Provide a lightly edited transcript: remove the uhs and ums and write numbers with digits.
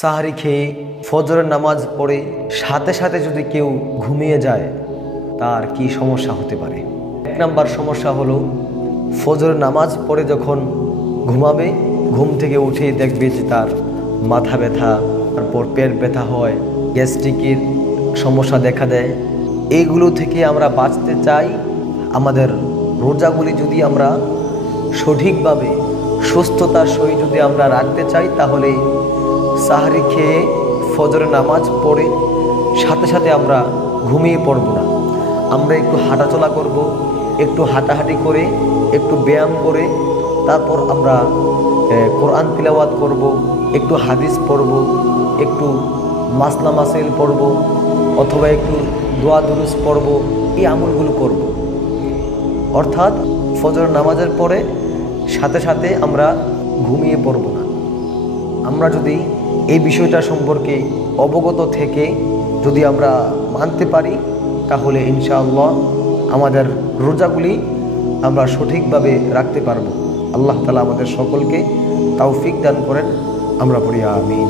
সাহারি খেয়ে ফজরের নামাজ পড়ে সাথে সাথে যদি কেউ ঘুমিয়ে যায় তার কি সমস্যা হতে পারে। এক নাম্বার সমস্যা হলো ফজরের নামাজ পড়ে যখন ঘুমাবে, ঘুম থেকে উঠে দেখবে যে তার মাথা ব্যথা, তারপর পেট ব্যথা হয়, গ্যাস্ট্রিকের সমস্যা দেখা দেয়। এইগুলো থেকে আমরা বাঁচতে চাই। আমাদের রোজাগুলি যদি আমরা সঠিকভাবে সুস্থতার সহিত যদি আমরা রাখতে চাই, তাহলে সাহারি খেয়ে ফজরের নামাজ পড়ে সাথে সাথে আমরা ঘুমিয়ে পড়ব না। আমরা একটু হাঁটাচলা করব, একটু হাঁটাহাঁটি করে, একটু ব্যায়াম করে, তারপর আমরা কোরআন তিলাওয়াত করব, একটু হাদিস পড়ব, একটু মাসলা মাসাইল পড়ব, অথবা একটু দোয়া দুরুস পড়ব। এই আমলগুলো করব। অর্থাৎ ফজরের নামাজের পরে সাথে সাথে আমরা ঘুমিয়ে পড়ব না। আমরা যদি এই বিষয়টা সম্পর্কে অবগত থেকে যদি আমরা মানতে পারি, তাহলে ইনশাআল্লাহ আমাদের রোজাগুলি আমরা সঠিকভাবে রাখতে পারব। আল্লাহ তাআলা আমাদের সকলকে তৌফিক দান করেন। আমরা পড়ি আমিন।